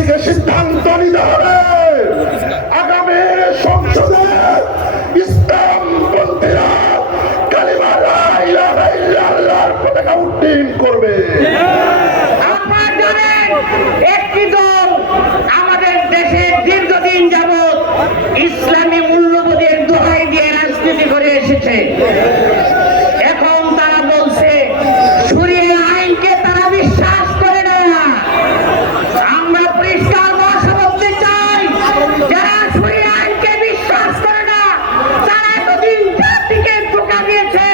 দেশবাসীকে সিদ্ধান্ত নিতে হবে আগামী সংসদে ইসলামপন্থীরা কালিমা লা ইলাহা ইল্লাল্লাহর পতাকা উড্ডীন করবে। আপনারা জানেন একটি দল আমাদের দেশে দীর্ঘদিন যাবৎ ইসলামী মূল্যবোধের দোহাই দিয়ে রাজনীতি করে এসেছে। এখন তারা বলছে শরিয়া আইনকে তারা বিশ্বাস করে না। আমরা পরিষ্কার ভাষা বলতে চাই, যারা শরিয়া আইনকে বিশ্বাস করে না তারা এতদিন জাতিকে ধোঁকা দিয়েছে,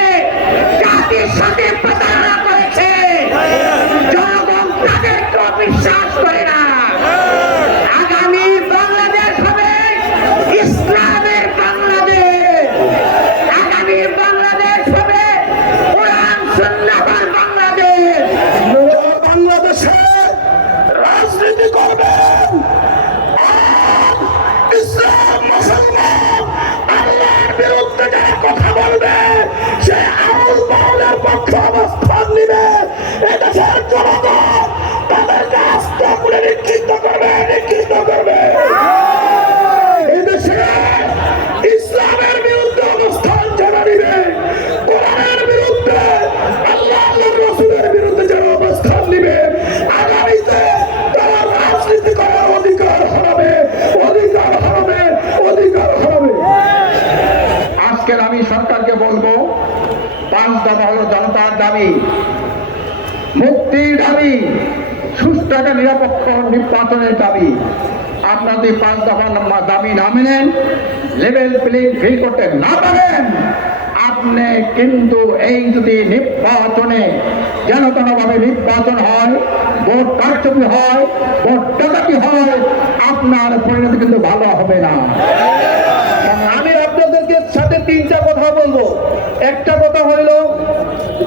জাতির সাথে প্রতারণা করেছে, জনগণ তাদেরকে বিশ্বাস করে না। আগামী বাংলাদেশ হবে ইসলামের বাংলাদেশ, আগামী বাংলাদেশ হবে কোরআন সুন্নাহর বাংলাদেশ। বাংলাদেশে রাজনীতি করবেন আর ইসলাম মুসলমান আল্লাহর বিরুদ্ধে যারা কথা বলবে সে আউল বাউলের পক্ষে অবস্থান নিবে। এদেশের জনগণ তাদেরকে আস্থা করে নিক্ষিপ্ত করবে। এদেশে ইসলামের বিরুদ্ধে অবস্থান যারা নিবে, কোরআনের বিরুদ্ধে, আল্লাহ রসুলের বিরুদ্ধে যারা অবস্থান নিবে, আগামীতে তারা রাজনীতি করার অধিকার হারাবে। আজকের আমি সরকারকে বলবো, 5 দফা হলো জনতার দাবি, মুক্তির দাবি, সুস্থ একটা নিরপেক্ষ নির্বাচনের দাবি। আপনারা যদি 5 দফা দাবি না মেনেন, লেভেল প্লেইং ফিল্ড করতে না পারেন, আপনি কিন্তু এই যদি নির্বাচনে যেনতনভাবে নির্বাচন হয়, ভোট কারচুপি হয়, ভোট ডাকাতি হয়, আপনার পরিণতি কিন্তু ভালো হবে না। আমি আপনাদেরকে সাথে 3টা কথা বলবো। একটা কথা হইল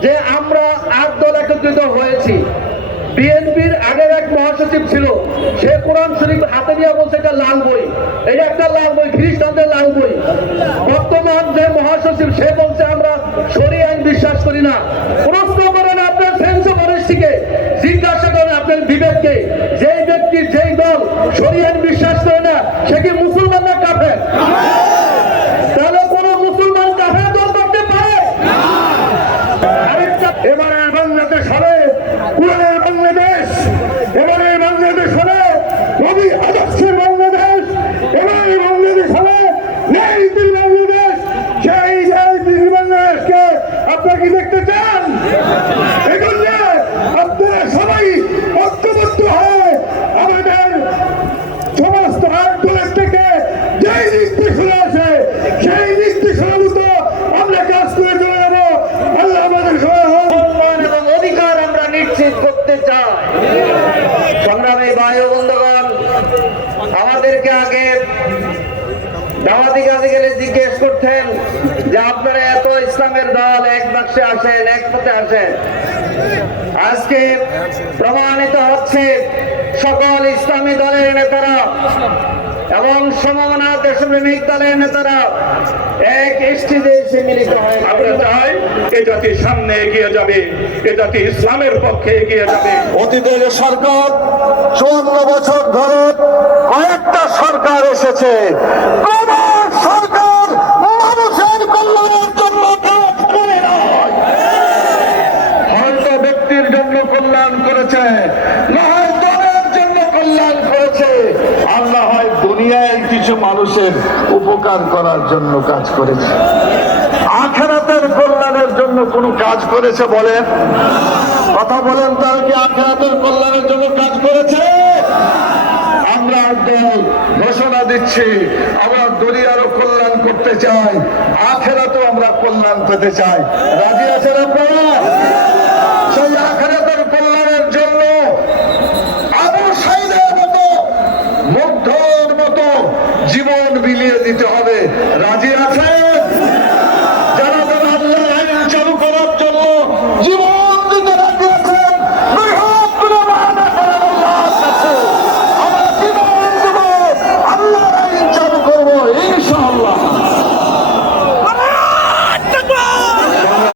যে আমরা 8 দল একত্রিত হয়েছি। বিএনপির আগের এক মহাসচিব ছিল, সে কোরআন শরীফ হাতে নিয়ে বলছে এটা লাল বই, এটা একটা লাল বই, খ্রিস্টানদের লাল বই। বর্তমান যে মহাসচিব সে বলছে আমরা শরিয়া আইন বিশ্বাস করি না। প্রশ্ন করেন আপনার সেন্স অফ অনেস্টিকে, জিজ্ঞাসা করেন আপনার বিবেককে, যেই ব্যক্তি যেই দল শরিয়া আইন বিশ্বাস করে না সে কি মুসলমান না কাফের? তাহলে কোন মুসলমান কাফের দল করতে পারে? এবারে বাংলাদেশ হবে কোরআনের বাংলাদেশ, এবারে বাংলাদেশ হবে নবী আদর্শের বাংলাদেশ, এবারে বাংলাদেশ হবে ন্যায়নীতির বাংলাদেশ। সেই ন্যায়নীতির বাংলাদেশকে আপনারা কি দেখতে চান? এজন্য আপনারা সবাই ঐক্যবদ্ধ হয়ে আমাদের সমস্ত আন্দোলন থেকে যেই নির্দেশনা আছে সেই নির্দেশনা মতো আমরা কাজ করে চলে যাবো। আল্লাহ আমাদের সম্মান এবং অধিকার আমরা নিশ্চিত করতে চাই। সংগ্রামী ভাই ও বন্ধুগণ, আমাদেরকে আগে দাওয়াতি কাজে গেলে জিজ্ঞেস করতেন যে আপনারা এত ইসলামের দল এক বাক্সে আসেন, এক পথে আসেন। আজকে প্রমাণিত হচ্ছে সকল ইসলামী দলের নেতারা এবং সমমনা দেশপ্রেমিক দলের নেতারা এক স্টেজে এসে মিলিত হয়। আমরা চাই এ জাতি সামনে এগিয়ে যাবে, এ জাতি ইসলামের পক্ষে এগিয়ে যাবে। অতীতের সরকার 54 বছর ধরে কয়েকটা সরকার এসেছে, কোন সরকার মানুষের কল্যাণের জন্য কাজ করে নয়। হয়তো ব্যক্তির জন্য কল্যাণ করেছে, না হয় দলের জন্য কল্যাণ করেছে, আর না হয় দুনিয়ায় কিছু মানুষের উপকার করার জন্য কাজ করেছে। আখিরাতের কল্যাণের জন্য কোনো কাজ করেছে বলেন? কথা বলেন, তারা কি আখিরাতের কল্যাণের জন্য কাজ করেছে? আমরা একদল ঘোষণা দিচ্ছি, আমরা দুনিয়ারও কল্যাণ করতে চাই, আখিরাতেও আমরা কল্যাণ পেতে চাই। রাজি আছেন আপনারা? সেই